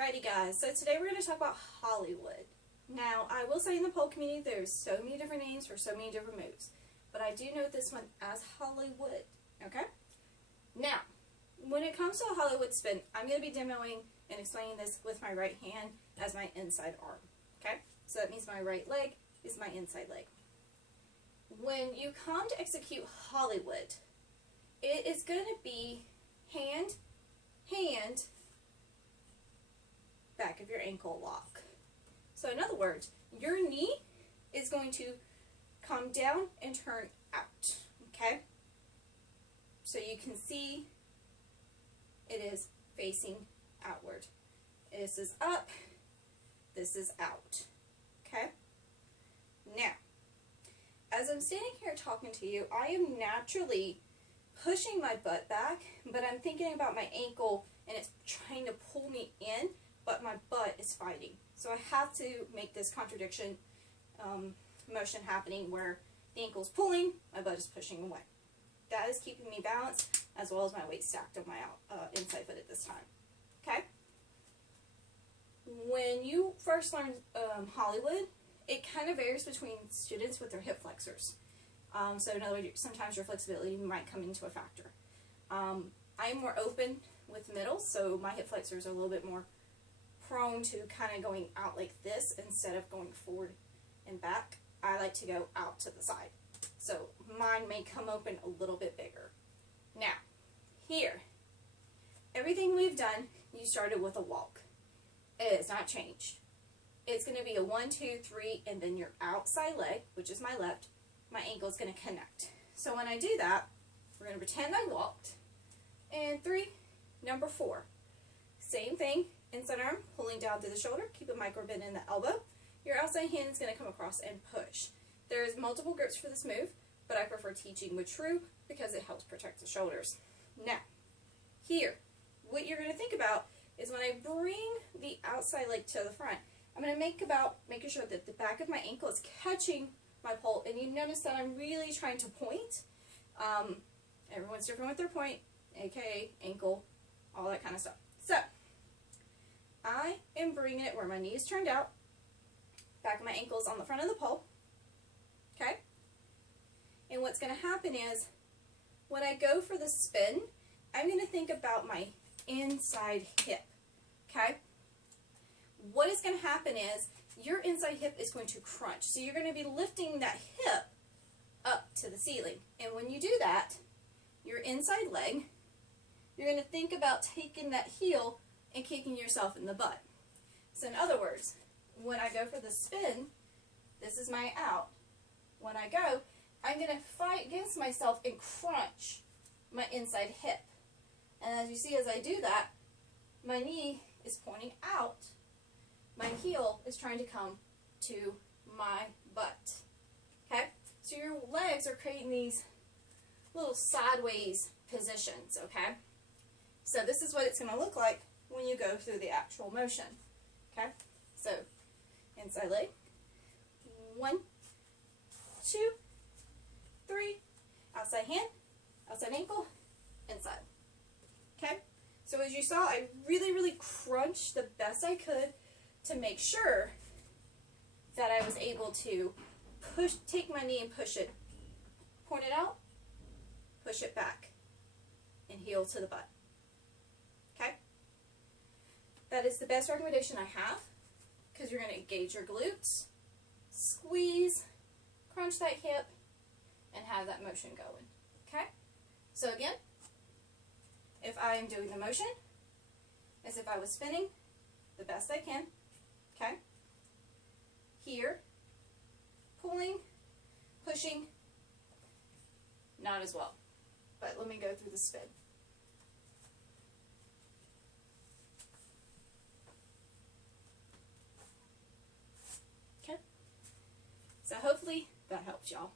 Alrighty guys, so today we're going to talk about Hollywood. Now, I will say in the pole community there's so many different names for so many different moves, but I do know this one as Hollywood, okay? Now, when it comes to a Hollywood spin, I'm going to be demoing and explaining this with my right hand as my inside arm, okay? So that means my right leg is my inside leg. When you come to execute Hollywood, it is going to be hand, hand, back of your ankle lock. So in other words, your knee is going to come down and turn out, okay? So you can see it is facing outward. This is up, this is out, okay? Now, as I'm standing here talking to you, I am naturally pushing my butt back, but I'm thinking about my ankle and it's trying to pull me in, but my butt is fighting. So I have to make this contradiction motion happening where the ankle's pulling, my butt is pushing away. That is keeping me balanced as well as my weight stacked on my inside foot at this time. Okay? When you first learn Hollywood, it kind of varies between students with their hip flexors. So in other words, sometimes your flexibility might come into a factor. I am more open with middle, so my hip flexors are a little bit more prone to kind of going out like this instead of going forward and back. I like to go out to the side. So mine may come open a little bit bigger. Now, here, everything we've done, you started with a walk. It has not changed. It's going to be a 1, 2, 3, and then your outside leg, which is my left, my ankle is going to connect. So when I do that, we're going to pretend I walked. And 3, number 4. Same thing, inside arm, pulling down through the shoulder, keep a micro bend in the elbow. Your outside hand is going to come across and push. There's multiple grips for this move, but I prefer teaching with true because it helps protect the shoulders. Now, here, what you're going to think about is when I bring the outside leg to the front, I'm going to making sure that the back of my ankle is catching my pole, and you notice that I'm really trying to point. Everyone's different with their point, aka ankle, all that kind of stuff. So, I am bringing it where my knee is turned out, back of my ankle is on the front of the pole, okay? And what's going to happen is, when I go for the spin, I'm going to think about my inside hip, okay? What is going to happen is, your inside hip is going to crunch. So you're going to be lifting that hip up to the ceiling. And when you do that, your inside leg, you're going to think about taking that heel and kicking yourself in the butt. So in other words, when I go for the spin, this is my out. When I go, I'm going to fight against myself and crunch my inside hip. And as you see, as I do that, my knee is pointing out. My heel is trying to come to my butt. Okay? So your legs are creating these little sideways positions, okay? So this is what it's going to look like when you go through the actual motion. Okay? So, inside leg. 1, 2, 3. Outside hand, outside ankle, inside. Okay? So as you saw, I really crunched the best I could to make sure that I was able to take my knee and push it, point it out, push it back, and heel to the butt. Okay? That is the best recommendation I have, because you're going to engage your glutes, squeeze, crunch that hip, and have that motion going. Okay? So again, if I am doing the motion as if I was spinning the best I can, okay? Here, pulling, pushing, not as well. But let me go through the spin. Okay? So hopefully that helps y'all.